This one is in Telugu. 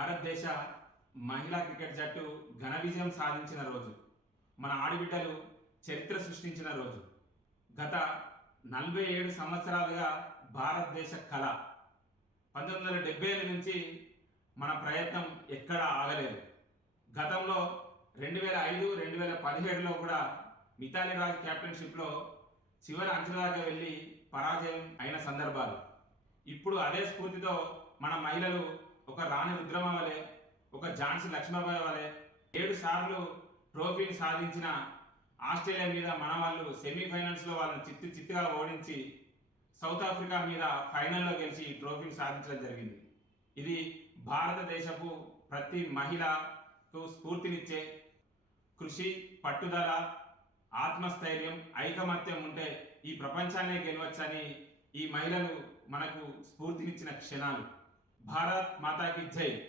భారతదేశ మహిళా క్రికెట్ జట్టు ఘన విజయం సాధించిన రోజు. మన ఆడబిడ్డలు చరిత్ర సృష్టించిన రోజు. గత నలభై ఏడు సంవత్సరాలుగా భారతదేశ కళ. పంతొమ్మిది వందల డెబ్బై నుంచి మన ప్రయత్నం ఎక్కడా ఆగలేదు. గతంలో రెండు వేల ఐదు రెండు వేల పదిహేడులో కూడా మితాలి రాజ్ క్యాప్టెన్షిప్లో చివరి అంచనాగా వెళ్ళి పరాజయం అయిన సందర్భాలు. ఇప్పుడు అదే స్ఫూర్తితో మన మహిళలు ఒక రాణి రుద్రమ వలె ఒక ఝాన్సీ లక్ష్మీబాయి వలె ఏడు సార్లు ట్రోఫీని సాధించిన ఆస్ట్రేలియా మీద మన వాళ్ళు సెమీఫైనల్స్లో వాళ్ళని చిత్తు చిత్తుగా ఓడించి సౌత్ ఆఫ్రికా మీద ఫైనల్లో గెలిచి ఈ ట్రోఫీని సాధించడం జరిగింది. ఇది భారతదేశపు ప్రతి మహిళకు స్ఫూర్తినిచ్చే కృషి పట్టుదల ఆత్మస్థైర్యం ఐకమత్యం ఉంటే ఈ ప్రపంచాన్నే గెలవచ్చని ఈ మహిళలు మనకు స్ఫూర్తినిచ్చిన క్షణాలు. ભારત માતા કી જય